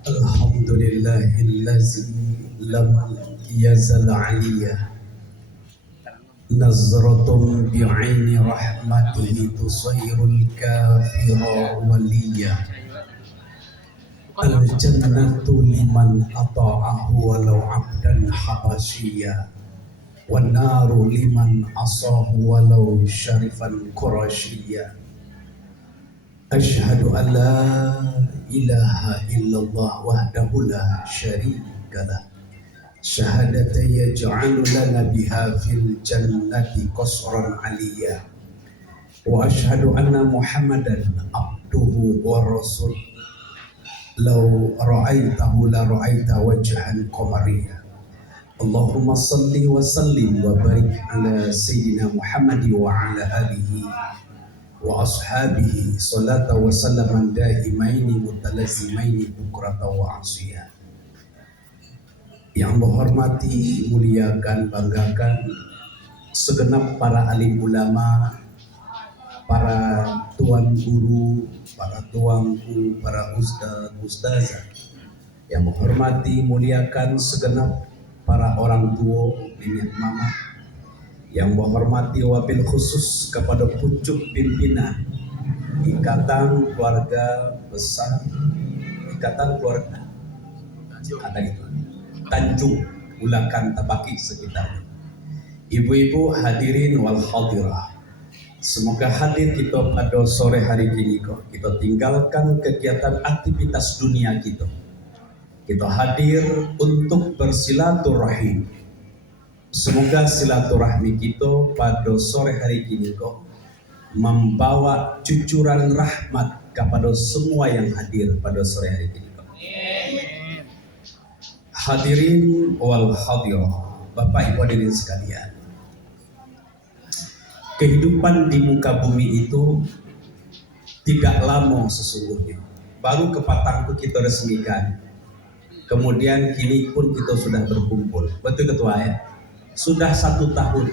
Alhamdulillahillazi lam yazal aliyah nazratun bi'aini rahmatihi tusayrul kafira waliyah. Al-jannatu liman ata'ahu walau abdan habasiyah, wan naru liman asahu walau syarifan qurasiyah. Asyhadu an la ilaha illallah wahdahu la syarika lah, syahadatan yaj'alu lana biha fil jannati qasran aliyah. Wa asyhadu anna Muhammadan abduhu wa rasul. Law ra'aitahu la ra'aita wajhan qamariyah. Allahumma salli wa sallim wa barik ala sayyidina Muhammad wa ala alihi wa ashabihi salata wa salaman daimaini mutalazimaini bukrata wa asiyah. Yang menghormati, muliakan, banggakan segenap para alim ulama, para tuan guru, para tuanku, para ustaz, ustazah. Yang menghormati, muliakan segenap para orang tua, nenek mama. Yang menghormati wabil khusus kepada pucuk pimpinan Ikatan Keluarga Besar, Ikatan Keluarga ada gitu, Tanjung Ulakan Tabaki sekitarnya. Ibu-ibu hadirin wal hadirah, semoga hadir kita pada sore hari ini kok. Kita tinggalkan kegiatan aktivitas dunia kita. Kita hadir untuk bersilaturahim. Semoga silaturahmi kita pada sore hari ini kok membawa cucuran rahmat kepada semua yang hadir pada sore hari ini kok. Hadirin wal hadirah, Bapak Ibu hadirin sekalian. Kehidupan di muka bumi itu tidak lama sesungguhnya. Baru kepatangku kita resmikan. Kemudian kini pun kita sudah berkumpul. Betul ketua ya? Sudah 1 tahun.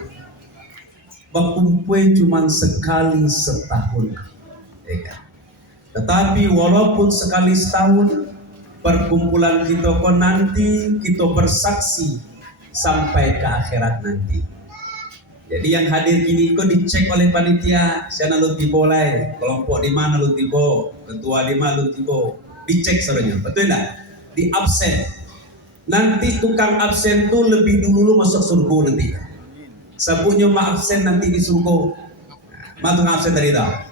Berkumpul cuma sekali setahun. Ya. Tetapi walaupun sekali setahun, perkumpulan kita kok nanti kita bersaksi sampai ke akhirat nanti. Jadi yang hadir kini kok dicek oleh panitia, siapa lu tibo lai, kelompok di mana lu tibo, ketua di mana lu tibo, dicek sebenarnya, betul enggak? Di absen. Nanti tukang absen tuh lebih dulu masuk surga nanti. Sabuknya mak absen nanti di surga. Mak tukang absen tadi dah.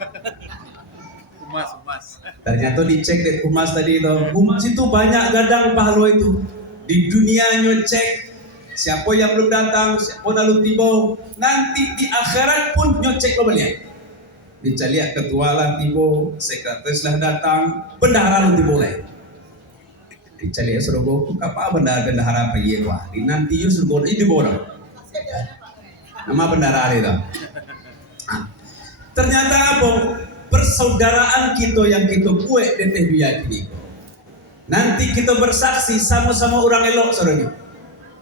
Humas. Ternyata dicek deh humas tadi itu. Humas itu banyak gadang pahala itu. Di dunianya cek siapa yang belum datang, siapa lalu tiba. Nanti di akhirat pun nyocek lo balik. Dicari ketua lah tiba, sekretaris lah datang, bendahara lo tiba lagi. Dicari surga, apa bendahara apa iya wah? Di nanti you surga itu boleh. Nama bendahara itu. Ternyata apa? Persaudaraan kita yang kita buat di dunia ini. Nanti kita bersaksi sama-sama orang elok saudara.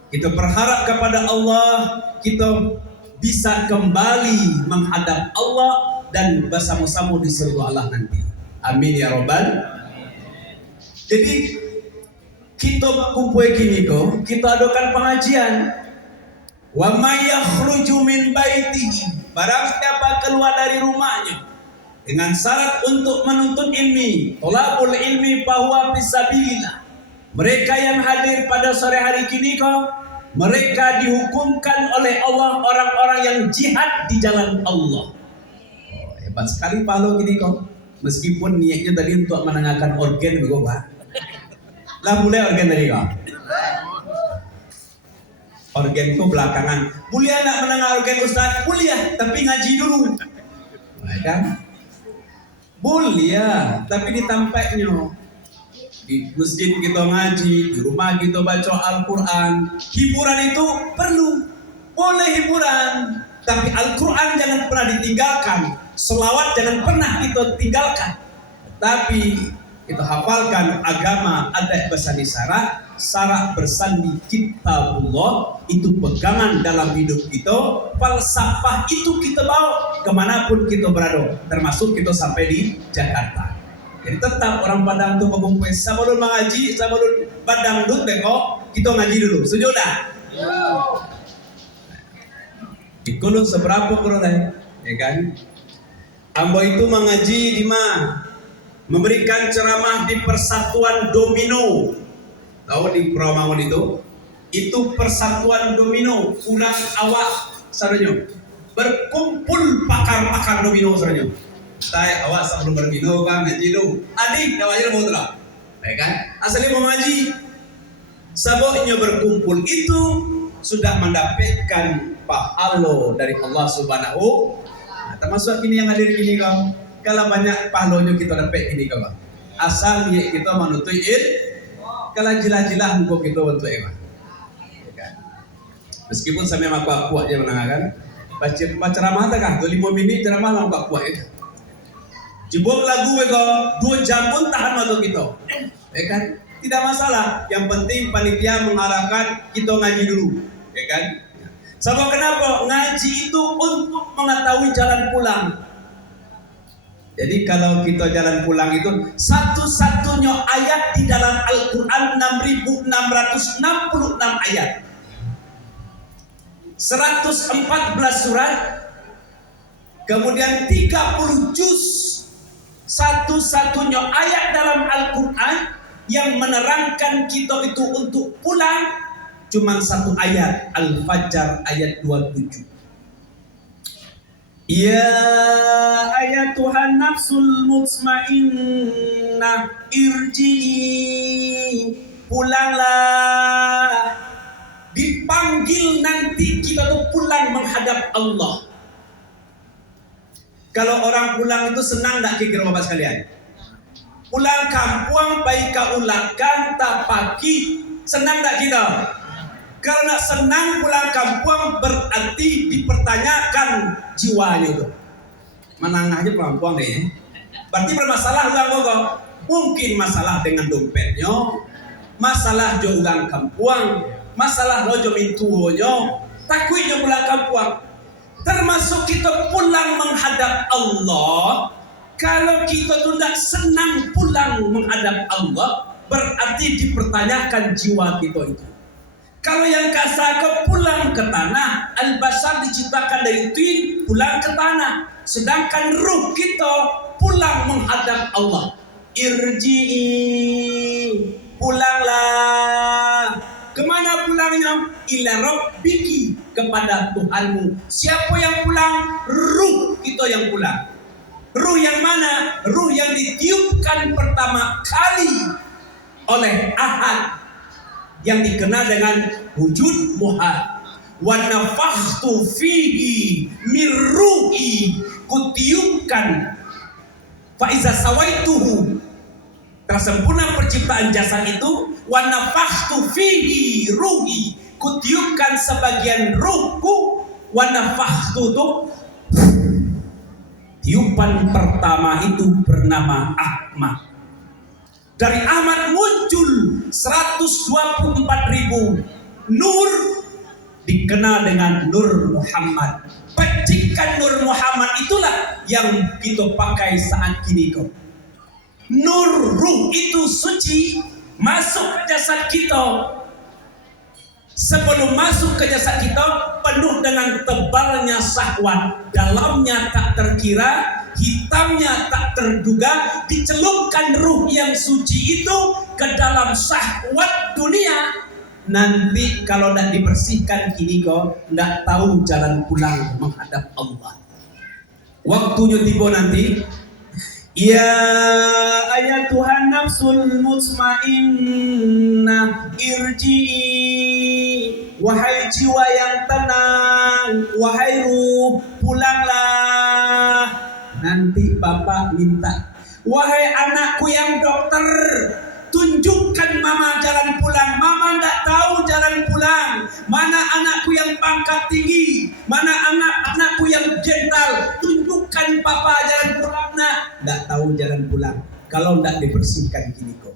Kita berharap kepada Allah kita bisa kembali menghadap Allah dan bersama-sama di surga Allah nanti. Amin ya robbal. Jadi kita kumpul gini kok, kita adakan pengajian. Wa may yakhruju min baitihi, barang siapa keluar dari rumahnya dengan syarat untuk menuntut ilmi, thalabul ilmi fahuwa fisabilillah. Mereka yang hadir pada sore hari kini kok, mereka dihukumkan oleh Allah orang-orang yang jihad di jalan Allah. Oh, hebat sekali pahala gini kok. Meskipun niatnya tadi untuk menengahkan organ begitu Pak. Lah mulai organ tadi kok. Organ itu belakangan. Mulia nak menengah organ Ustaz, mulia tapi ngaji dulu. Kan? Mulia tapi ditampaknya. Di masjid kita ngaji, di rumah kita baca Al-Quran. Hiburan itu perlu, boleh hiburan, tapi Al-Quran jangan pernah ditinggalkan. Selawat jangan pernah kita tinggalkan. Tapi kita hafalkan agama, adat basani syarat bersandi kitabullah, itu pegangan dalam hidup kita. Falsafah itu kita bawa kemanapun kita berada, termasuk kita sampai di Jakarta. Jadi tetap orang Padang tuh berkumpul sebelum mengaji, sebelum badangdut beko, kita ngaji dulu. Setuju dah? Ikulun seberapa kurang ya kan? Ambo itu mengaji di mana? Memberikan ceramah di Persatuan Domino. Tahu di Puramangun itu Persatuan Domino. Ulang awak saranya. Berkumpul pakar-pakar domino saranya. Saya awak sebelum berdomino kan ngaji dulu. Adik namanya mau tuh, ya kan? Asalnya mau ngaji. Saboknya berkumpul itu sudah mendapatkan pahala dari Allah Subhanahu. Nah, termasuk ini yang hadir gini kau. Kalau banyak pahalanya kita dapat gini kau. Asal kita menutuin. Kalau jilah-jilah muka kita untuk emak. Meskipun sampai mak kuat aja menangakan. Baca ceramah tak kah? 5 minit ceramah lah mak kuat itu. Jebok lagu bego 2 jam pun tahan waktu kita. Ya kan? Tidak masalah. Yang penting panitia mengarahkan kita ngaji dulu. Ya kan? Sebab kenapa? Ngaji itu untuk mengetahui jalan pulang. Jadi kalau kita jalan pulang itu satu-satunya ayat di dalam Al-Quran 6.666 ayat. 114 surat. Kemudian 30 juz. Satu-satunya ayat dalam Al-Quran yang menerangkan kita itu untuk pulang cuma satu ayat, Al-Fajr ayat 27. Ya ayatuhan nafsul mutmainnah irji'i, pulanglah. Dipanggil nanti kita tuh pulang menghadap Allah. Kalau orang pulang itu senang tak kira bapak sekalian? Pulang kampung baik kaulakan tak pagi, senang tak kita? Karena senang pulang kampung berarti dipertanyakan jiwanya itu. Menang aja pulang kampung ya. Berarti bermasalah ulang kok. Mungkin masalah dengan dompetnya, masalah jo ulang kampung, masalah lojo mintuonya, takutnya pulang kampung. Termasuk kita pulang menghadap Allah. Kalau kita tidak senang pulang menghadap Allah, berarti dipertanyakan jiwa kita itu. Kalau yang kasar ke pulang ke tanah, al-basar diciptakan dari tin, pulang ke tanah. Sedangkan ruh kita pulang menghadap Allah. Irji'i, pulanglah. Kemana pulangnya? Ila rabbiki, kepada Tuhanmu. Siapa yang pulang? Ruh kita yang pulang. Ruh yang mana? Ruh yang ditiupkan pertama kali oleh Ahad, yang dikenal dengan wujud muhad. Wa nafakhtu fihi min ruhi, kutiupkan. Fa iza sawaituhu, tersempurna penciptaan jasad itu. Wa nafakhtu fihi ruhi, kutiupkan sebagian ruhku. Wa nafakhtu itu tiupan pertama itu bernama Ahmad. Dari Ahmad muncul 124.000 nur, dikenal dengan Nur Muhammad. Percikan Nur Muhammad itulah yang kita pakai saat ini kok. Nur ruh itu suci, masuk ke jasad kita. Sebelum masuk ke jasad kita, penuh dengan tebalnya syahwat, dalamnya tak terkira, hitamnya tak terduga. Dicelupkan ruh yang suci itu ke dalam syahwat dunia. Nanti kalau tidak dibersihkan kini kau tidak tahu jalan pulang menghadap Allah. Waktunya tiba nanti. Ya ayatuhan nafsul mutmainnah irji'i, wahai jiwa yang tenang, wahai ruh, pulanglah. Nanti bapak minta, wahai anakku yang dokter, tunjukkan mama jalan pulang. Mama tidak tahu jalan pulang. Mana anakku yang pangkat tinggi, mana anakku yang jenderal, tunjukkan papa jalan pulang. Nah, tidak tahu jalan pulang kalau tidak dibersihkan gini kok.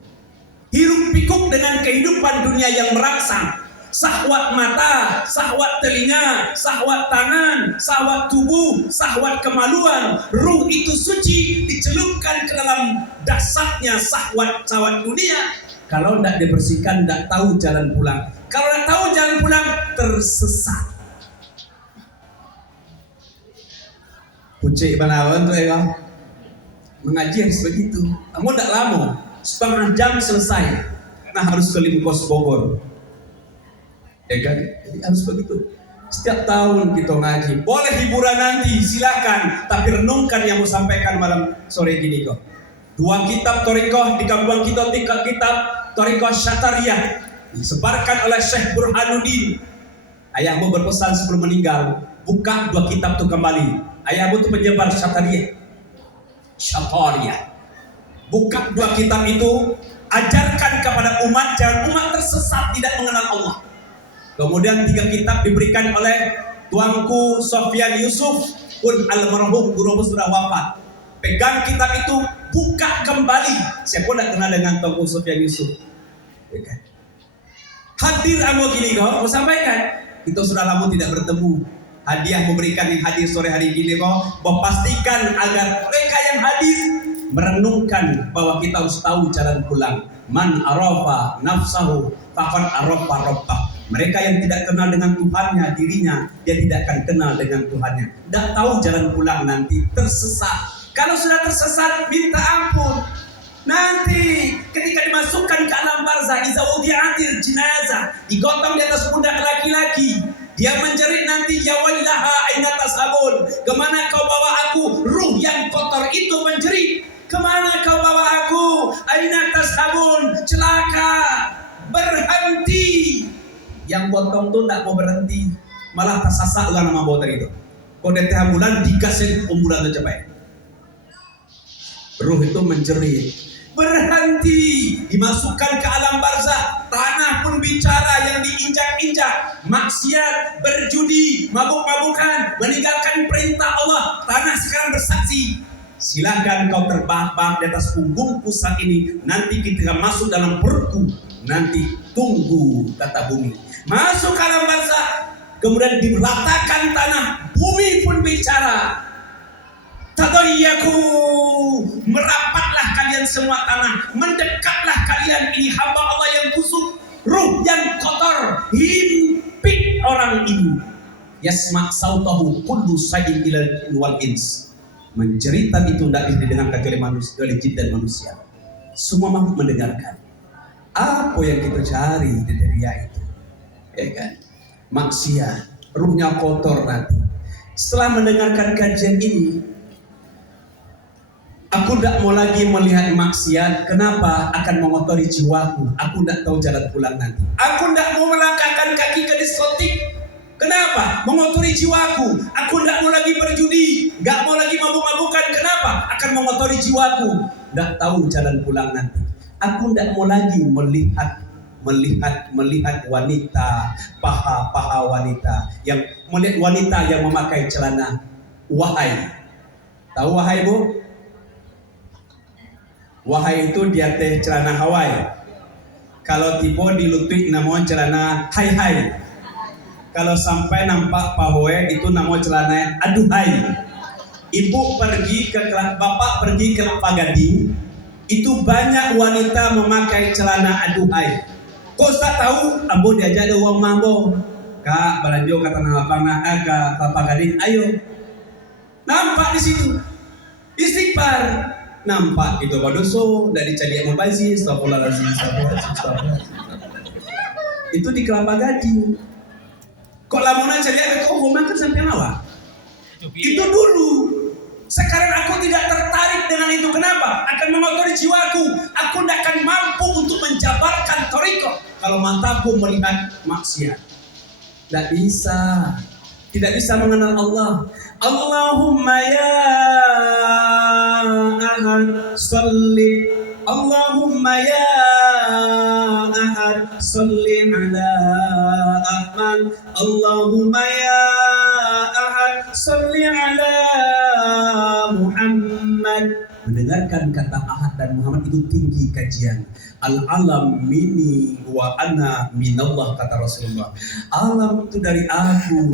Hirup pikuk dengan kehidupan dunia yang merangsang. Syahwat mata, syahwat telinga, syahwat tangan, syahwat tubuh, syahwat kemaluan. Ruh itu suci, dicelupkan ke dalam dasarnya syahwat dunia. Kalau tidak dibersihkan, tidak tahu jalan pulang. Kalau tidak tahu jalan pulang, tersesat. Pucik banawan tuh ya, mengaji harus begitu. Kamu tidak lama, setengah jam selesai. Nah harus ke Limkos Bogor. Ya kan? Jadi harus begitu. Setiap tahun kita ngaji. Boleh hiburan nanti, silakan. Tapi renungkan yang mau sampaikan malam sore gini kok. 2 kitab Thariqah di kampung kita, 3 kitab Thariqah Syatariyah disebarkan oleh Syekh Burhanuddin. Ayahmu berpesan sebelum meninggal, buka 2 kitab itu kembali. Ayahmu itu penyebar Syatariyah. Buka 2 kitab itu, ajarkan kepada umat, jangan umat tersesat tidak mengenal Allah. Kemudian 3 kitab diberikan oleh tuanku Sofyan Yusuf, pun almarhum gurumu sudah wafat. Pegang kitab itu, buka kembali. Siapa tidak kenal dengan tuanku Sofyan Yusuf? Hadir amo gini kok, mau sampaikan. Kita sudah lama tidak bertemu. Hadiah memberikan yang hadir sore hari gini kok, memastikan agar mereka yang hadir merenungkan bahwa kita harus tahu jalan pulang. Man arafa nafsahu faqad arafa rabbah. Mereka yang tidak kenal dengan Tuhannya, dirinya, dia tidak akan kenal dengan Tuhannya. Tidak tahu jalan pulang nanti, tersesat. Kalau sudah tersesat, minta ampun. Nanti ketika dimasukkan ke alam barzah, iza wudi'atil jenazah, digotong di atas pundak laki-laki, dia menjerit nanti, ya wailaha aina tashabun, kemana kau bawa aku? Ruh yang kotor itu menjerit, kemana kau bawa aku? Aina tashabun, celaka, berhenti. Yang potong tuh tidak mau berhenti, malah tersasar lah nama motor itu. Kau deteh ambulan dikasih ambulan tercapai. Ruh itu menjerit, berhenti, dimasukkan ke alam barzah. Tanah pun bicara, yang diinjak-injak, maksiat, berjudi, mabuk-mabukan, meninggalkan perintah Allah. Tanah sekarang bersaksi. Silahkan kau terbang-bang di atas punggungku saat ini. Nanti ketika masuk dalam perutku, nanti tunggu, kata bumi. Masuk ke alam barzah, kemudian diratakan tanah, bumi pun bicara. Tadayyaku, merapatlah kalian semua tanah, mendekatlah kalian, ini hamba Allah yang busuk, ruh yang kotor, himpit orang ini. Yasma' sautahu kullu sayyidin ilal wal ins. Mencerita itu tidak bisa didengarkan kecuali manusia, oleh jin dan manusia. Semua makhluk mendengarkan. Apa yang kita cari di dunia itu? Ya kan? Maksiat, ruhnya kotor nanti. Setelah mendengarkan kajian ini, aku tidak mau lagi melihat maksiat. Kenapa? Akan mengotori jiwaku. Aku tidak tahu jalan pulang nanti. Aku tidak mau melangkahkan kaki ke diskotik. Kenapa? Mengotori jiwaku. Aku tidak mau lagi berjudi, tidak mau lagi mabuk-mabukan. Kenapa? Akan mengotori jiwaku. Tidak tahu jalan pulang nanti. Aku tidak mau lagi melihat wanita, paha wanita, yang melihat wanita yang memakai celana wahai. Tahu wahai bu? Wahai itu dia teh celana Hawaii. Kalau tiba di lutut namanya celana hai. Kalau sampai nampak pahoe itu namanya celana aduhai. Ibu pergi ke bapak pergi ke Kelapa Gading, itu banyak wanita memakai celana aduhai. Kau tak tahu? Ambo diajak ada uang mambo. Kak balanjo kata nama ke Kelapa Gading, ayo. Nampak di situ. Istighfar. Nampak itu badoso dari cari mubazir, astagfirullahaladzim. Itu di Kelapa Gading. Kok lamunan cari kok mau makan sampai awak? Itu dulu. Sekarang aku tidak tertarik dengan itu. Kenapa? Akan mengotori jiwaku. Aku tidak akan mampu untuk menjabarkan thariqah kalau mataku melihat maksiat. Tidak bisa. Tidak bisa mengenal Allah. Allahumma ya ahad salli. Allahumma ya ahad salli ala Ahmad. Allahumma ya ahad salli ala Muhammad. Mendengarkan kata ahad dan dan Muhammad itu tinggi kajian. Al-alam mini wa ana minallah, kata Rasulullah. Alam itu dari aku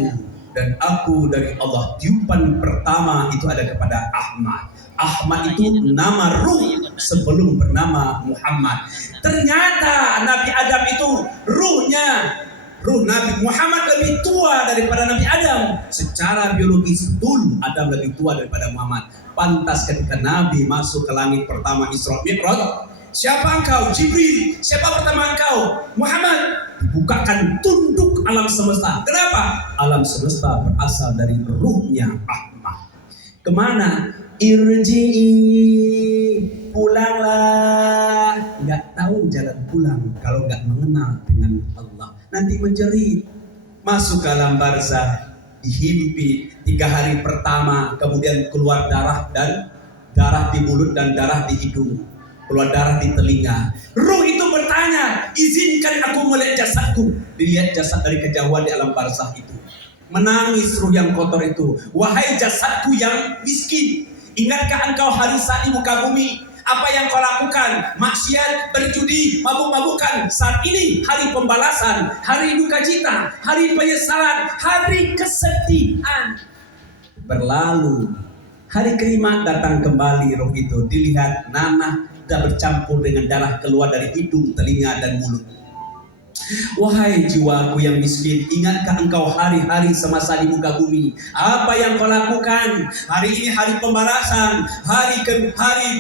dan aku dari Allah. Tiupan pertama itu ada kepada Ahmad. Ahmad itu nama ruh sebelum bernama Muhammad. Ternyata Nabi Adam itu ruhnya, ruh Nabi Muhammad lebih tua daripada Nabi Adam. Secara biologis betul Adam lebih tua daripada Muhammad. Pantas ketika Nabi masuk ke langit pertama Isra Mi'raj, siapa engkau? Jibril. Siapa pertama engkau? Muhammad. Bukakan tunduk alam semesta. Kenapa? Alam semesta berasal dari ruhnya Ahmad. Kemana? Irji'i, pulanglah. Nggak tahu jalan pulang kalau nggak mengenal dengan Allah. Nanti menjerit, masuk ke alam barzah, dihimpit 3 hari pertama, kemudian keluar darah dan darah di mulut dan darah di hidung, keluar darah di telinga. Ruh itu bertanya, izinkan aku melihat jasadku. Dilihat jasad dari kejauhan di alam barzah itu. Menangis ruh yang kotor itu, wahai jasadku yang miskin, ingatkah engkau hari saat di muka bumi? Apa yang kau lakukan? Maksiat, berjudi, mabuk-mabukan. Saat ini hari pembalasan, hari duka cita, hari penyesalan, hari kesedihan. Berlalu, hari kelima datang kembali roh itu. Dilihat nanah sudah bercampur dengan darah keluar dari hidung, telinga, dan mulut. Wahai jiwaku yang miskin, ingatkah engkau hari-hari semasa di muka bumi? Apa yang kau lakukan? Hari ini hari pembalasan, hari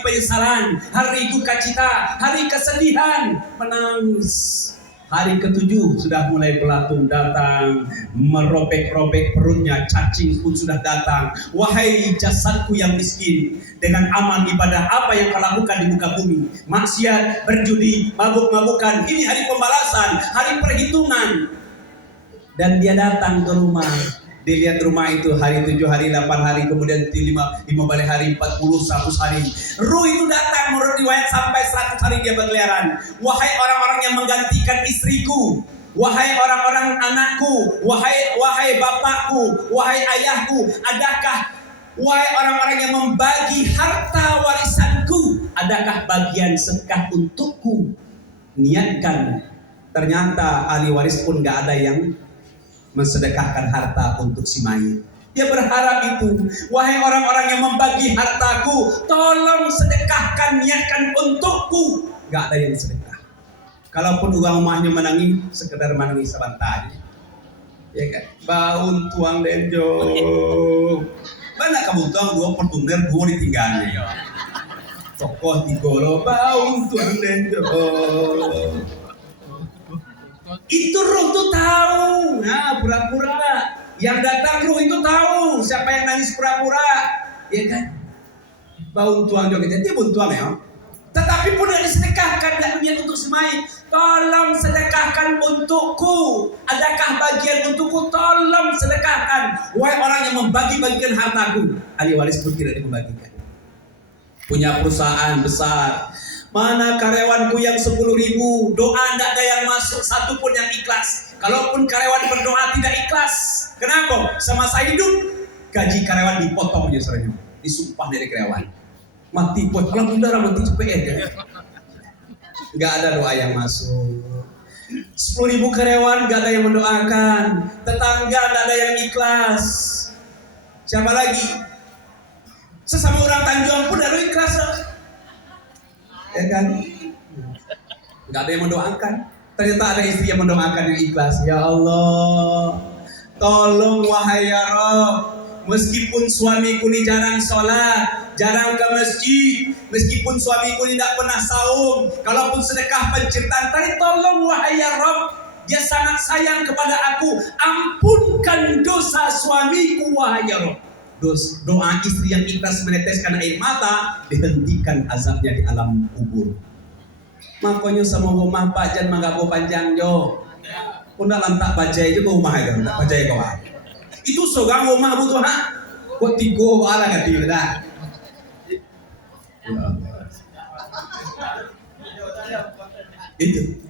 penyesalan, hari duka cita, hari kesedihan, menangis. Hari ke-7 sudah mulai belatung datang, merobek-robek perutnya, cacing pun sudah datang. Wahai jasadku yang miskin, dengan amal ibadah apa yang kau lakukan di muka bumi? Maksiat, berjudi, mabuk-mabukan. Ini hari pembalasan, hari perhitungan. Dan dia datang ke rumah. Dilihat rumah itu hari 7 hari, 8 hari, kemudian 5 balik hari, 40, 100 hari. Ruh itu datang menurut riwayat sampai 100 hari dia berkeliaran. Wahai orang-orang yang menggantikan istriku, wahai orang-orang anakku, wahai bapakku, wahai ayahku, adakah wahai orang-orang yang membagi harta warisanku, adakah bagian sedekah untukku? Niatkan. Ternyata ahli waris pun gak ada yang mensedekahkan harta untuk si mayit. Dia berharap itu, wahai orang-orang yang membagi hartaku, tolong sedekahkan, niatkan untukku. Gak ada yang sedekah. Kalaupun uang rumahnya menangis, sekedar menangis sebentar. Ya kan? Baun tuang lenjo. Banyak kamu tuang 2 pertunder 2 ditinggalnya. Tokoh digolo baun tuang lenjo. Itu ruh tuh tahu. Nah, pura-pura. Yang datang ruh itu tahu siapa yang nangis pura-pura, ya kan? Bau tuang joget dia pun tuang ya. Tetapi pun tidak disedekahkan, tidak niat untuk semai. Tolong sedekahkan untukku. Adakah bagian untukku? Tolong sedekahkan. Wahai orang yang membagi-bagikan hartaku. Ahli waris pun tidak membagikan. Punya perusahaan besar. Mana karyawanku yang 10.000, doa tidak ada yang masuk, satu pun yang ikhlas. Kalaupun karyawan berdoa tidak ikhlas. Kenapa? Semasa hidup gaji karyawan dipotong ya saudara. Disumpah dari karyawan. Mati pun, alhamdulillah mati cepet ya. Gak ada doa yang masuk. 10.000 karyawan gak ada yang mendoakan. Tetangga gak ada yang ikhlas. Siapa lagi? Sesama orang Tanjung pun gak ada ikhlas. Ya kan? Gak ada yang mendoakan. Ternyata ada istri yang mendoakan yang ikhlas. Ya Allah, tolong wahai ya Rabb, meskipun suamiku ini jarang sholat, jarang ke masjid, meskipun suamiku ini tidak pernah saum, kalaupun sedekah penciptaan tadi, tolong wahai ya Rabb, dia sangat sayang kepada aku, ampunkan dosa suamiku wahai ya Rabb. Doa istri yang ikhlas meneteskan air mata, dihentikan azabnya di alam kubur. Makanya sama rumah Pak Jan magapo panjang jo. Unda lantak bajai je ko rumah aja, lantak bajai ko. Itu sogang rumah butuh ha. Kok tigo ala ngati dah. Itu.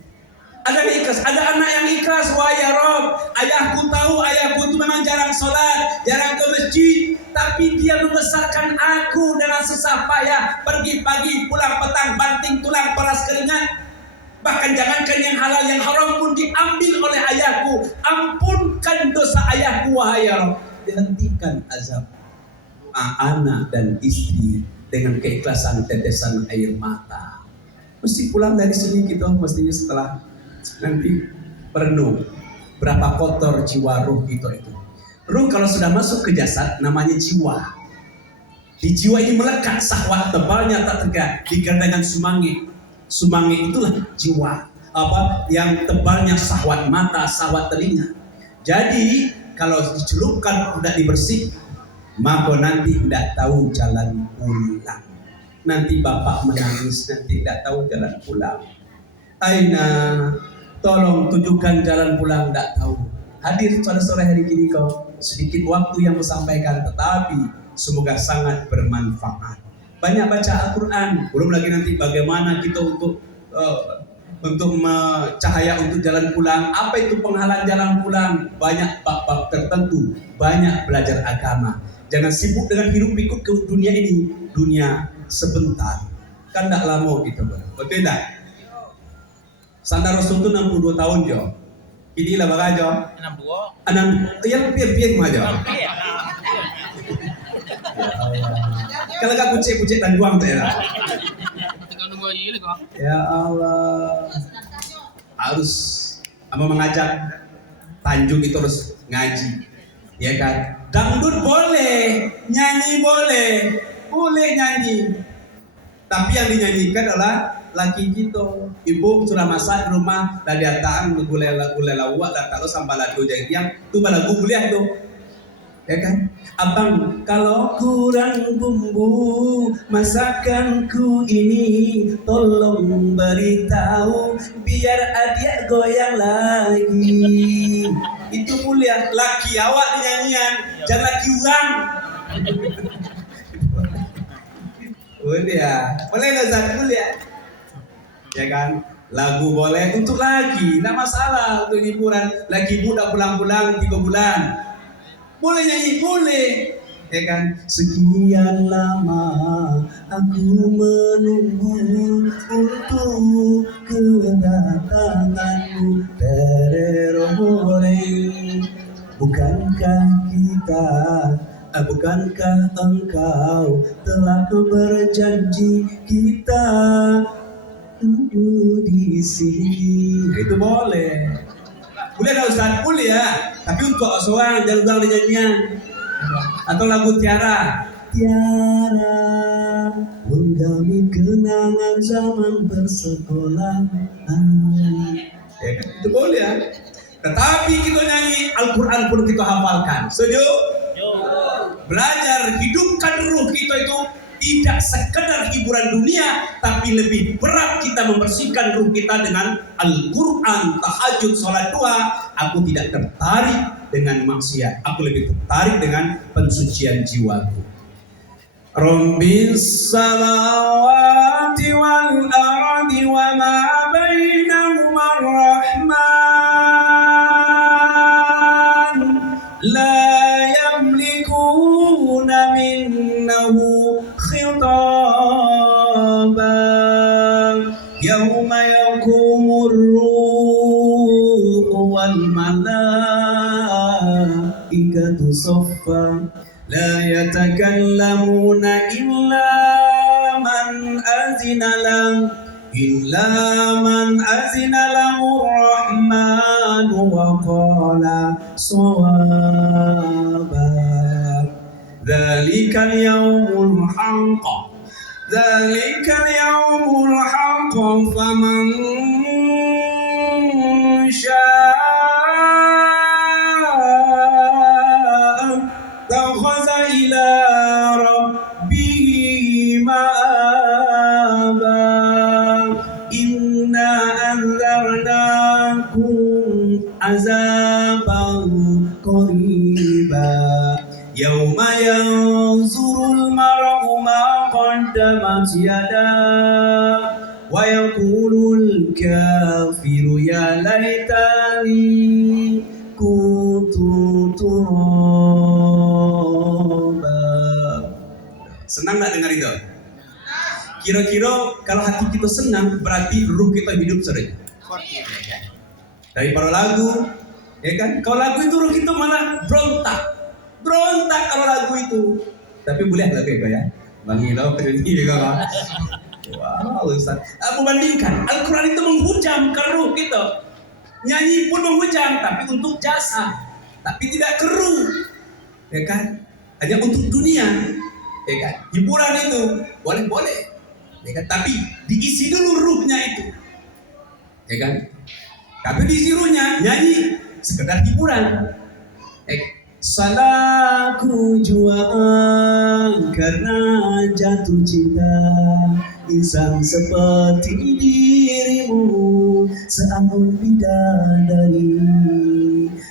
Ada yang ikhlas, ada anak yang ikhlas. Wah ya Rob, ayahku tahu ayahku itu memang jarang sholat, jarang ke masjid, tapi dia membesarkan aku dengan susah payah, pergi pagi, pulang petang, banting tulang, peras keringat. Bahkan jangankan yang halal, yang haram pun diambil oleh ayahku. Ampunkan dosa ayahku, wahai ya Rob. Dihentikan azab anak dan istri dengan keikhlasan tetesan air mata. Mesti pulang dari sini kita mestinya setelah nanti perenung berapa kotor jiwa ruh kita itu. Ruh kalau sudah masuk ke jasad namanya jiwa. Di jiwa ini melekat syahwat tebalnya tak tegak digandakan sumange. Sumange itulah jiwa. Apa yang tebalnya syahwat mata, syahwat telinga. Jadi kalau dicelupkan tidak dibersih, maka nanti tidak tahu jalan pulang. Nanti bapak menangis, nanti tidak tahu jalan pulang. Aina, tolong tunjukkan jalan pulang, tidak tahu. Hadir pada sore hari ini kau sedikit waktu yang menyampaikan, tetapi semoga sangat bermanfaat. Banyak baca Al-Quran, belum lagi nanti bagaimana kita untuk cahaya untuk jalan pulang. Apa itu penghalang jalan pulang? Banyak bab-bab tertentu, banyak belajar agama. Jangan sibuk dengan hidup ikut ke dunia ini, dunia sebentar. Kan tidak lama gitu, betul tidak? Sandar Rasul itu 62 tahun jo. Ini lah bagaimana jo? 62. Yang pian-pian mah jo. Kalau gak pucik-pucik dan buang tuh ya. Ya Allah. Harus mengajak Tanjung itu harus ngaji. Ya kan? Dangdut boleh, nyanyi boleh nyanyi. Tapi yang dinyanyikan adalah laki gitu. Ibu sudah masak di rumah, dah diataan gulai lawak, dah taruh sambal lado yang tu balagu kuliah tu. Ya kan? Abang, kalau kurang bumbu masakanku ini, tolong beritahu biar adik goyang lagi. Itu mulia, laki awak di nyanyian, jangan laki orang. Boleh nggak Zat? Mulia. Ya kan? Lagu boleh untuk laki, tidak masalah untuk hiburan. Lagi muda pulang-pulang 3 bulan. Boleh nyanyi, boleh. Ya kan? Sekian lama aku menunggu untuk kedatanganmu, teroreng. Bukankah engkau telah berjanji kita tunggu di sini? Itu boleh. Boleh dah Ustaz, boleh ya. Tapi untuk seorang jangan di nyanyian. Atau lagu Tiara menggami kenangan zaman bersekolah. Ya kan? Itu boleh ya. Tetapi kita nyanyi Al-Quran pun kita hafalkan. Setuju? Belajar hidupkan ruh kita itu tidak sekedar hiburan dunia, tapi lebih berat kita membersihkan ruh kita dengan Al-Quran, tahajud, sholat duha. Aku tidak tertarik dengan maksiat, aku lebih tertarik dengan pensucian jiwaku. Rabbis samawati wal ardi wa ma bainahuma ar-rahman la yamlikuna minnahu khitaba yawma yakumur ruhu wal malaikatu saffa la yatakallamuna illa man azina lahu ar-rahman wa qala sawaba. Dzalikal yawmul haqq faman syaa'a takhadha ila rabbihi ma'aba. Inna anzarnakum azaban qariba yawma yanzurul mar'u ma qaddamat yadah wa yaqulul kafiru ya Kira-kira kalau hati kita senang berarti ruh kita hidup saudara. Dari para lagu, ya kan? Kalau lagu itu ruh kita malah berontak kalau lagu itu. Tapi boleh lagu itu ya, Bang Ilo penyanyi juga. Wow, Ustaz. Aku bandingkan, Al-Quran itu menghujam ke ruh kita. Nyanyi pun menghujam, tapi untuk jasa, tapi tidak ke ruh, ya kan? Hanya untuk dunia, ya kan? Hiburan itu boleh, ya kan? Tapi diisi dulu ruhnya itu, ya kan? Tapi diisi ruhnya nyanyi sekedar hiburan. Salahku juang karena jatuh cinta insan seperti dirimu, seanggun bidadari.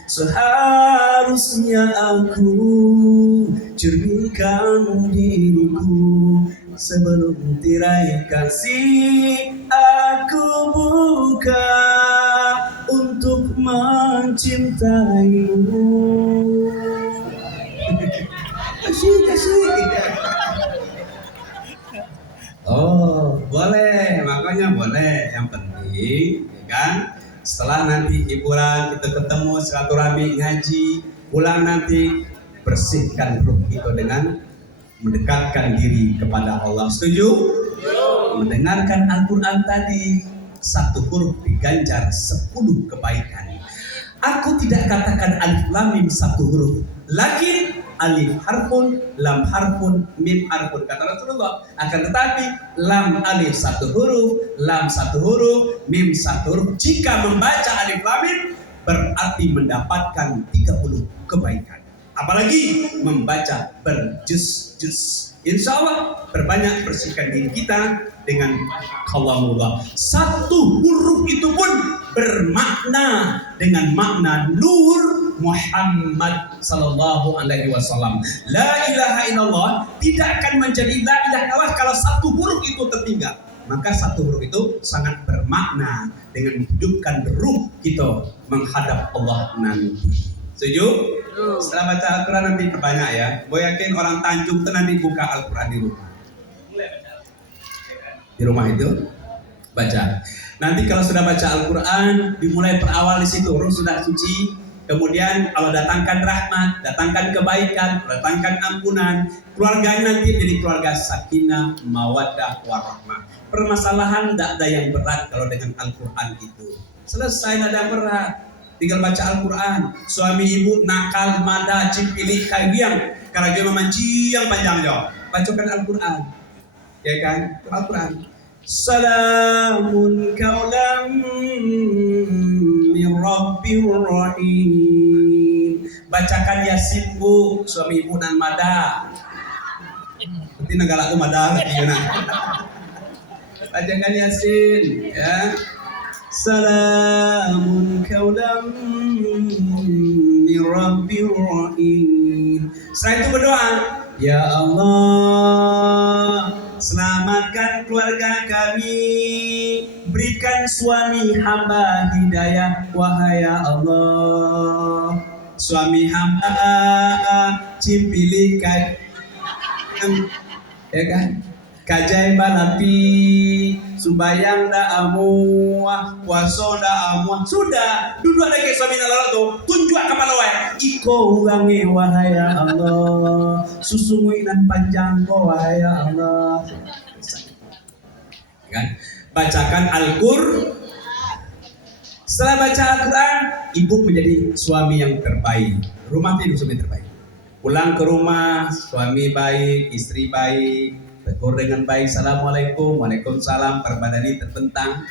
Seharusnya aku cerminkan diriku sebelum tirai kasih aku buka untuk mencintaimu. Kasih. Oh, boleh, makanya boleh. Yang penting, ya kan? Setelah nanti hiburan, kita ketemu silaturahmi ngaji, pulang nanti bersihkan ruh kita dengan mendekatkan diri kepada Allah. Setuju? Mendengarkan Al-Quran tadi, satu huruf diganjar 10 kebaikan. Aku tidak katakan alif lam mim satu huruf, lakin alif harfun, lam harfun, mim harfun, kata Rasulullah. Akan tetapi lam alif satu huruf, lam satu huruf, mim satu huruf. Jika membaca alif lam mim berarti mendapatkan 30 kebaikan. Apalagi membaca berjuz-juz. Insya Allah berbanyak bersihkan diri kita dengan kalamullah. Satu huruf itu pun bermakna dengan makna Nur Muhammad sallallahu alaihi wasallam. La ilaha illallah tidak akan menjadi la ilaha illallah kalau satu huruf itu tertinggal. Maka satu huruf itu sangat bermakna dengan menghidupkan ruh kita menghadap Allah nanti. Setuju? Setelah baca Al-Quran nanti perbanyak ya. Gue yakin orang Tanjung itu nanti buka Al-Quran di rumah. Di rumah itu baca. Nanti kalau sudah baca Al-Quran, dimulai berawal di situ, ruh sudah suci. Kemudian Allah datangkan rahmat, datangkan kebaikan, datangkan ampunan. Keluarganya nanti menjadi keluarga sakinah, mawaddah, warahmah. Permasalahan tidak ada yang berat kalau dengan Al-Quran itu. Selesai, tidak ada yang berat. Tinggal baca Al-Quran. Suami ibu nakal, mada, cipili, kaibiang, karena dia memancing panjang jauh. Bacakan Al-Quran, ya kan? Al-Quran. Salamun kaulam min Rabbir Rahim. Bacakan Yasin bu, suami ibu dan mada. Nanti negara aku mada lagi ya. Bacakan Yasin, ya. Salamun kaulam min Rabbir Rahim. Setelah itu berdoa, ya Allah, selamatkan keluarga kami, berikan suami hamba hidayah, wahai ya Allah. Suami hamba cipili ya kan? Kajai balapi, subayang da amuah, puasa da amuah. Sudah, duduk ada kayak suami nalala tuh, tunjuk kepala wae. Iko ulangi wahai ya Allah, susungui dan panjang ko wahai ya Allah. Kan? Bacakan Al-Qur'an. Setelah baca Al-Quran, ibu menjadi suami yang terbaik. Rumah itu suami terbaik. Pulang ke rumah, suami baik, istri baik. Tegur dengan baik, assalamualaikum, waalaikumsalam, perbadani terbentang,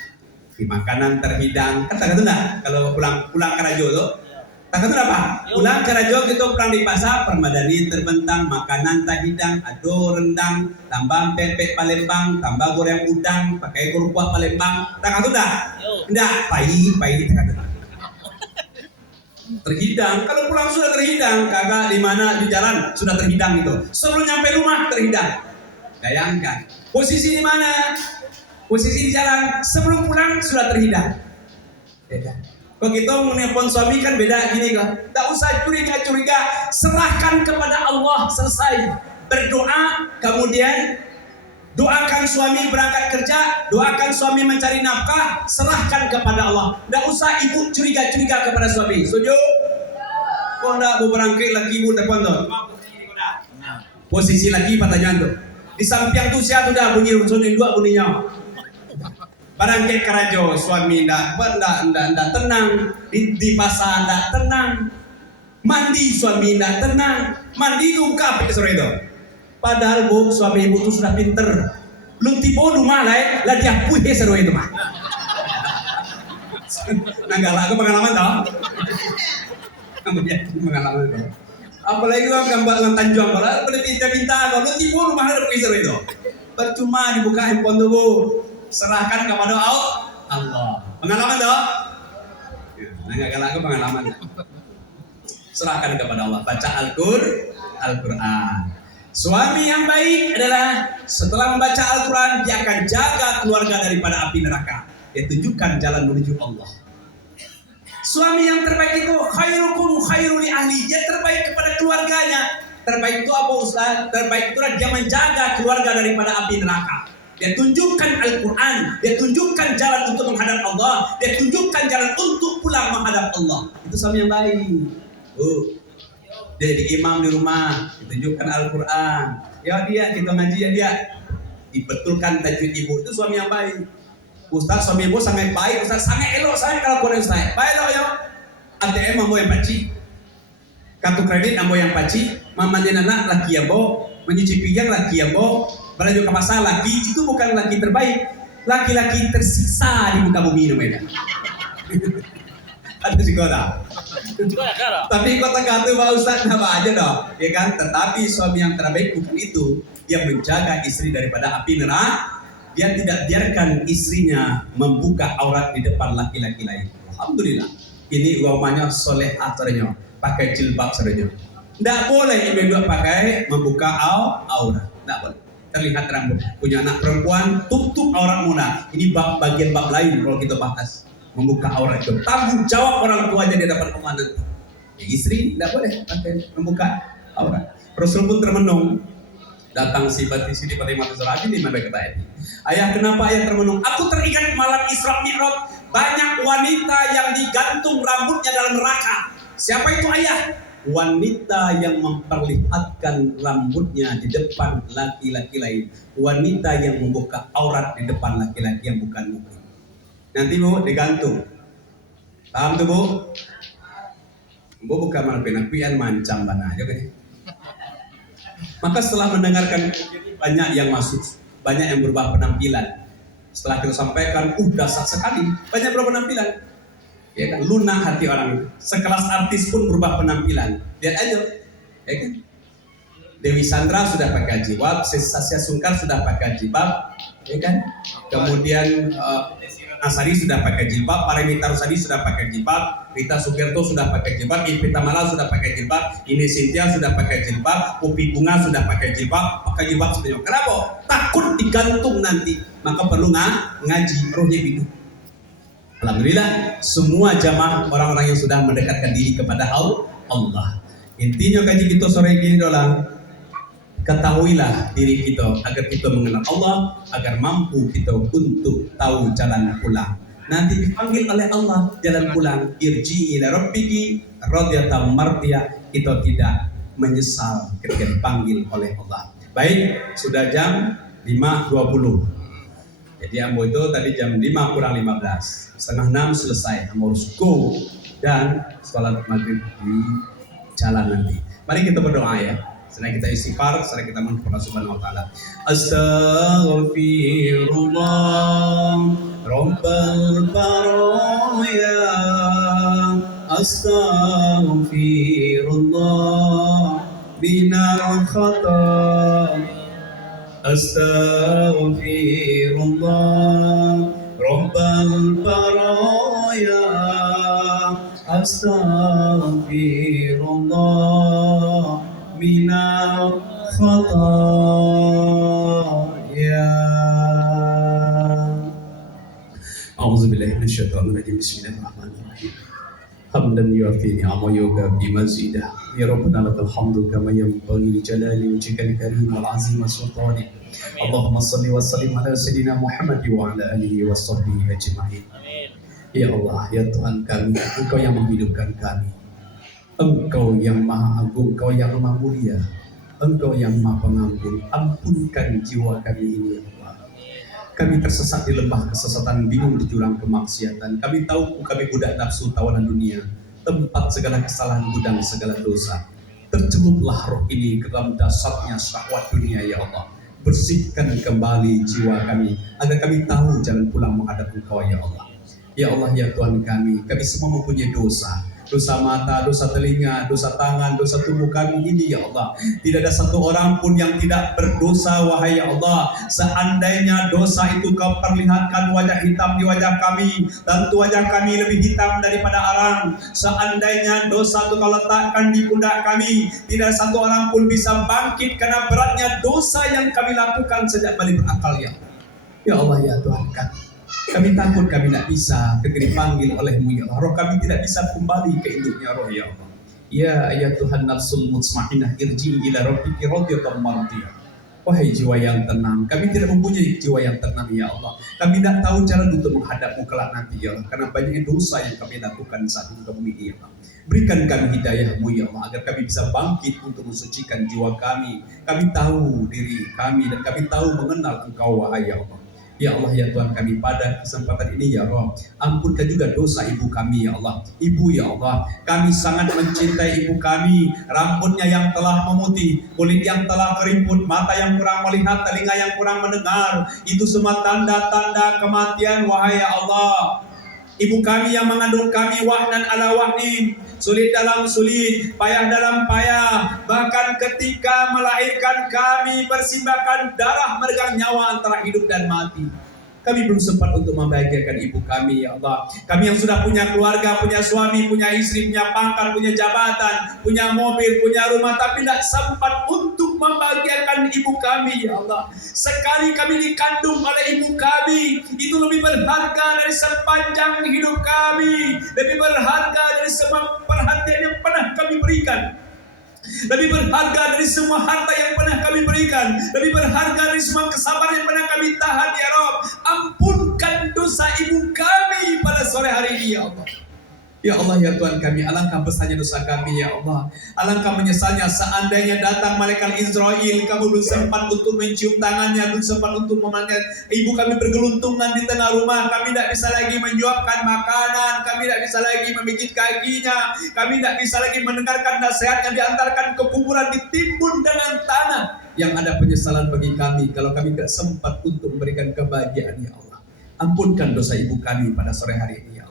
di makanan terhidang. Kata enggak? Kalau pulang ke rajo tuh, kata apa? Pulang ke rajo gitu, pulang di pasar, permadani terbentang, makanan terhidang, ado rendang, tambah pempek Palembang, tambah goreng udang, pakai kerupuk Palembang. Kata enggak? Enggak, pahit terhidang. Kalau pulang sudah terhidang, kagak di mana di jalan sudah terhidang gitu. Sebelum nyampe rumah terhidang. Bayangkan, posisi di mana? Posisi di jalan, sebelum pulang sudah terhidang. Beda. Kalau kita menelpon suami kan beda gini kok. Tak usah curiga, serahkan kepada Allah, selesai. Berdoa, kemudian Doakan suami berangkat kerja, doakan suami mencari nafkah, serahkan kepada Allah. Tidak usah ibu curiga-curiga kepada suami. Setuju? Kok tidak mau berangkat lagi ibu depan tu? Posisi lagi pertanyaan tu. Di samping tu siapa tu dah bunyi suami dua bunyinya. Berangkat kerajo suami tidak tenang, di pasar tidak tenang, mandi suami tidak tenang, mandi tu buka apa sore itu. Padahal bu, suami ibu itu sudah pinter. Belum tipu rumah lah dia puhe seru itu mah. Nanggala aku pengalaman tau. Pengalaman tau. Apalagi orang gambar dengan Tanjung kalau boleh pinta-pinta kalau belum tipu rumah ada puhe seru itu. Percuma dibuka handphone tu bu. Serahkan kepada Allah. Pengalaman tau. Nanggala aku pengalaman. Serahkan kepada Allah. Baca Al-Quran. Suami yang baik adalah setelah membaca Al-Quran, dia akan jaga keluarga daripada api neraka. Dia tunjukkan jalan menuju Allah. Suami yang terbaik itu khairukum khairu li ahli. Dia terbaik kepada keluarganya. Terbaik itu apa Ustaz? Terbaik itulah dia menjaga keluarga daripada api neraka. Dia tunjukkan Al-Quran. Dia tunjukkan jalan untuk menghadap Allah. Dia tunjukkan jalan untuk pulang menghadap Allah. Itu suami yang baik. Dia di imam di rumah, ditunjukkan Al-Quran. Ya dia, kita ngaji ya dia. Dibetulkan tajwid ibu, itu suami yang baik. Ustaz, suami ibu sangat baik, Ustaz sangat elok, sangat kalau Quran Ustaz. Baik elok ya. ATM ambo yang paci. Kartu kredit ambo yang paci. Mama dan anak laki yang bo. Menyuci pinggang laki yang bo. Belanja ke pasar laki, itu bukan laki terbaik. Laki-laki tersiksa di muka bumi namanya. Ada juga tak? Tapi kota kata Pak Ustaz nama aja dong, ya kan? Tetapi suami yang terbaik bukan itu. Dia menjaga istri daripada api neraka. Dia tidak biarkan istrinya membuka aurat di depan laki-laki lain. Alhamdulillah. Ini uamanya soleh aturnya, pakai jilbab saja. Tidak boleh ibu pakai membuka aurat. Tidak boleh. Terlihat rambut. Punya anak perempuan, tutup aurat muna. Ini bagian bab lain kalau kita bahas. Membuka aurat itu tanggung jawab orang tuanya di depan Allah nanti. Ya, istri tidak boleh membuka aurat. Rasul pun termenung. Datang si Siti Fatimah Zahra di mana kata ini. Ayah, kenapa ayah termenung? Aku teringat malam Isra Mi'raj banyak wanita yang digantung rambutnya dalam neraka. Siapa itu ayah? Wanita yang memperlihatkan rambutnya di depan laki-laki lain. Wanita yang membuka aurat di depan laki-laki yang bukan mukmin. Nanti bu digantung. Paham tuh bu? Bu bukan malah penapian mancam bana aja kan. Maka setelah mendengarkan banyak yang masuk, banyak yang berubah penampilan. Setelah kita sampaikan, dahsyat sekali, banyak berubah penampilan. Ya kan, lunak hati orang itu. Sekelas artis pun berubah penampilan. Lihat aja, ya kan? Dewi Sandra sudah pakai jilbab, Sasya Sungkar sudah pakai jilbab, ya kan? Kemudian Asari sudah pakai jilbab, Paramita Rusadi sudah pakai jilbab, Rita Sugierto sudah pakai jilbab, Ipita Mala sudah pakai jilbab, Ine Cynthia sudah pakai jilbab, Upi Bunga sudah pakai jilbab sebenarnya. Kenapa? Takut digantung nanti, maka perlu ngaji, rohnya hidup. Alhamdulillah, semua jamaah orang-orang yang sudah mendekatkan diri kepada Allah. Intinya kaji kita sore ini adalah ketahuilah diri kita agar kita mengenal Allah, agar mampu kita untuk tahu jalan pulang. Nanti dipanggil oleh Allah jalan pulang, irji ila rabbiki radiyatan mardiyah. Kita tidak menyesal ketika dipanggil oleh Allah. Baik, sudah jam 5.20. Jadi ambo itu tadi jam 5 kurang 15, setengah 6 selesai. Ambo harus go dan sholat maghrib di jalan nanti. Mari kita berdoa ya. Setelah kita istighfar, setelah kita mohon kepada Subhanahu wa taala. Astaghfirullah Rabbal baraya. Astaghfirullah minal khata. Astaghfirullah Rabbal baraya. Astaghfirullah minal khataya. A'udzubillahi minasyaitonir rajim. Bismillahirrahmanirrahim. Hamdan yuafi ni'ama yukafi mazidah. Ya Rabbana lakal hamdu kama yanbaghi li jalali wajhikal karim wal azim sultani. Allahumma salli wa sallim ala sayyidina Muhammad wa ala alihi wa sahbihi ajma'in. Ya Allah, ya Tuhan kami, Engkau yang menghidupkan kami, Engkau yang maha agung, Engkau yang maha mulia, Engkau yang maha pengampun. Ampunkan jiwa kami ini ya Allah. Kami tersesat di lembah kesesatan, bingung di jurang kemaksiatan. Kami tahu kami budak nafsu tawanan dunia, tempat segala kesalahan, gudang segala dosa. Terceluplah roh ini ke dalam dasarnya syahwat dunia ya Allah. Bersihkan kembali jiwa kami agar kami tahu jalan pulang menghadap Engkau ya Allah. Ya Allah ya Tuhan kami semua mempunyai dosa. Dosa mata, dosa telinga, dosa tangan, dosa tubuh kami ini ya Allah. Tidak ada satu orang pun yang tidak berdosa wahai ya Allah. Seandainya dosa itu Kau perlihatkan wajah hitam di wajah kami, tentu wajah kami lebih hitam daripada arang. Seandainya dosa itu Kau letakkan di pundak kami, tidak satu orang pun bisa bangkit karena beratnya dosa yang kami lakukan sejak balik berakal ya Allah. Ya Allah ya Tuhan kami takut kami tidak bisa dipanggil oleh-Mu ya Allah. Roh kami tidak bisa kembali ke induknya roh ya Allah. Ya Tuhan nafsul mutmainnah irji ila rabbiki radiyatan mardiyah. Wahai jiwa yang tenang, kami tidak mempunyai jiwa yang tenang ya Allah. Kami tidak tahu cara untuk menghadap-Mu kelak nanti ya Allah, karena banyaknya dosa yang kami lakukan saat ini kami ya Allah. Berikan kami hidayah-Mu ya Allah, agar kami bisa bangkit untuk mensucikan jiwa kami. Kami tahu diri kami dan kami tahu mengenal Engkau wahai ya Allah. Ya Allah ya Tuhan kami pada kesempatan ini ya Allah, ampunkan juga dosa ibu kami ya Allah. Ibu ya Allah, kami sangat mencintai ibu kami. Rambutnya yang telah memutih, kulit yang telah keriput, mata yang kurang melihat, telinga yang kurang mendengar, itu semua tanda-tanda kematian wahai ya Allah. Ibu kami yang mengandung kami wahnan ala wahnin, sulit dalam sulit, payah dalam payah. Bahkan ketika melahirkan kami persembahkan darah meregang nyawa antara hidup dan mati. Kami belum sempat untuk membahagiakan ibu kami ya Allah. Kami yang sudah punya keluarga, punya suami, punya istri, punya pangkat, punya jabatan, punya mobil, punya rumah, tapi tidak sempat untuk membahagiakan ibu kami ya Allah. Sekali kami dikandung oleh ibu kami, itu lebih berharga dari sepanjang hidup kami, lebih berharga dari semua perhatian yang pernah kami berikan, lebih berharga dari semua harta yang pernah kami berikan, lebih berharga dari semua kesabaran yang pernah kami tahan ya Rabb. Ampunkan dosa ibu kami pada sore hari ini ya Allah. Ya Allah ya Tuhan kami, alangkah besarnya dosa kami ya Allah. Alangkah menyesalnya seandainya datang malaikat Israel, kamu belum sempat untuk mencium tangannya, belum sempat untuk memanggil ibu kami bergeluntungan di tengah rumah. Kami tidak bisa lagi menjuapkan makanan, kami tidak bisa lagi memijit kakinya, kami tidak bisa lagi mendengarkan nasihat yang diantarkan ke kuburan, ditimbun dengan tanah. Yang ada penyesalan bagi kami kalau kami tidak sempat untuk memberikan kebahagiaan ya Allah. Ampunkan dosa ibu kami pada sore hari ini ya Allah.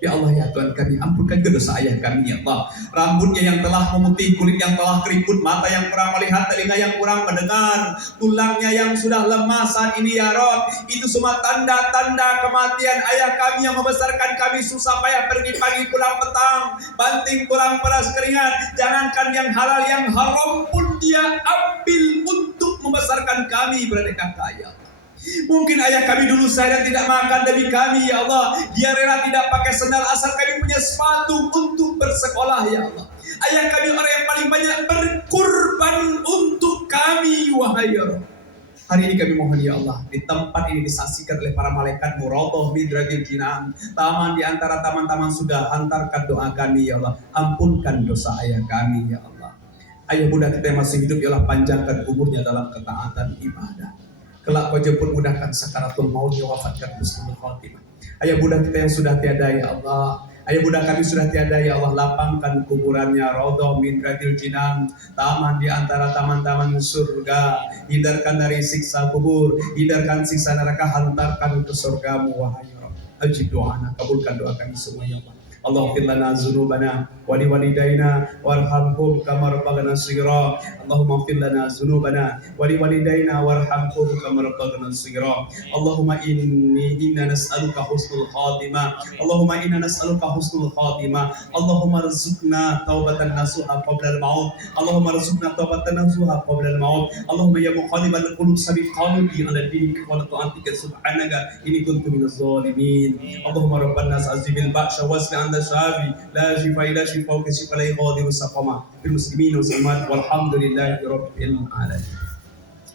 Ya Allah ya Tuhan kami, ampunkan dosa ayah kami ya Allah. Rambutnya yang telah memutih, kulit yang telah keriput, mata yang kurang melihat, telinga yang kurang mendengar, tulangnya yang sudah lemah saat ini ya Rabb. Itu semua tanda-tanda kematian ayah kami yang membesarkan kami susah payah pergi pagi pulang petang, banting tulang peras keringat. Jangankan yang halal, yang haram pun dia ambil untuk membesarkan kami beraneka kaya. Mungkin ayah kami dulu saya tidak makan demi kami ya Allah. Dia rela tidak pakai sandal asal kami punya sepatu untuk bersekolah ya Allah. Ayah kami orang yang paling banyak berkorban untuk kami wahai ya Allah. Hari ini kami mohon ya Allah, di tempat ini disaksikan oleh para malaikat Muradhah Midratil Jinan, taman di antara taman-taman sudah, hantarkan doa kami ya Allah. Ampunkan dosa ayah kami ya Allah. Ayah bunda kita yang masih hidup ya Allah, panjangkan umurnya dalam ketaatan ibadah. Kelak Kau jemput, mudahkan sakaratul maut, ya wafatkan husnul khatimah. Ayah bunda kita yang sudah tiada ya Allah, ayah bunda kami sudah tiada ya Allah, lapangkan kuburannya, Raudhah min Riyadil Jinan, taman di antara taman-taman surga. Hindarkan dari siksa kubur, hindarkan siksa neraka, hantarkan ke surgamu wahai Rabb. Ajib doana, kabulkan doa kami semua ya Allah. Allahumma lana dzunubana wa liwalidayna warhamhum kama rabbana shighra. Allahumma ighfir lana dzunubana wa liwalidayna warhamhum kama rabbana shighra. Allahumma inna nas'aluka husnul khatimah. Allahumma inna nas'aluka husnul khatimah. Allahumma rzuqna taubatan nasuha qabla al-maut. Allahumma rzuqna taubatan nasuha qabla al-maut. Allahumma ya muqallibal qulub sabbit qalbi ala dinik wa ta'atika subhanaka inni kuntu minaz zalimin. Allahumma rabbana azbil ba'sha wasfi Shafi, la shifa illa shifa ka shifa la yughadiru saqama bil muslimin wa muslimat walhamdulillahi rabbil alamin.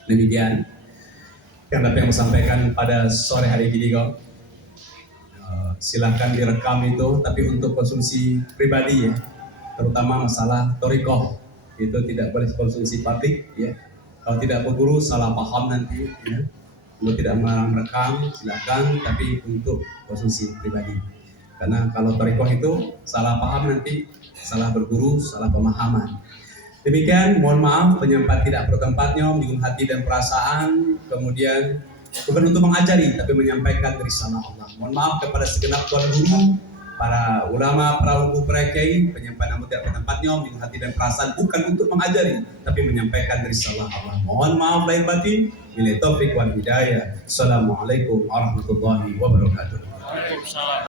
Demikian apa yang mau sampaikan pada sore hari ini kok. Silahkan direkam itu, tapi untuk konsumsi pribadi ya, terutama masalah torikoh itu tidak boleh konsumsi publik ya. Kalau tidak berguru salah paham nanti ya. Kalau tidak merekam silakan, tapi untuk konsumsi pribadi. Karena kalau torikoh itu salah paham nanti, salah berguru, salah pemahaman. Demikian, mohon maaf penyampai tidak bertempatnya, menyinggung hati dan perasaan, kemudian bukan untuk mengajari, tapi menyampaikan risalah Allah. Mohon maaf kepada segenap tuan guru, para ulama, para ulama, para kiai, penyampaian namun tidak bertempatnya, menyinggung hati dan perasaan, bukan untuk mengajari, tapi menyampaikan risalah Allah. Mohon maaf lahir batin, bila taufik wal hidayah. Assalamualaikum warahmatullahi wabarakatuh.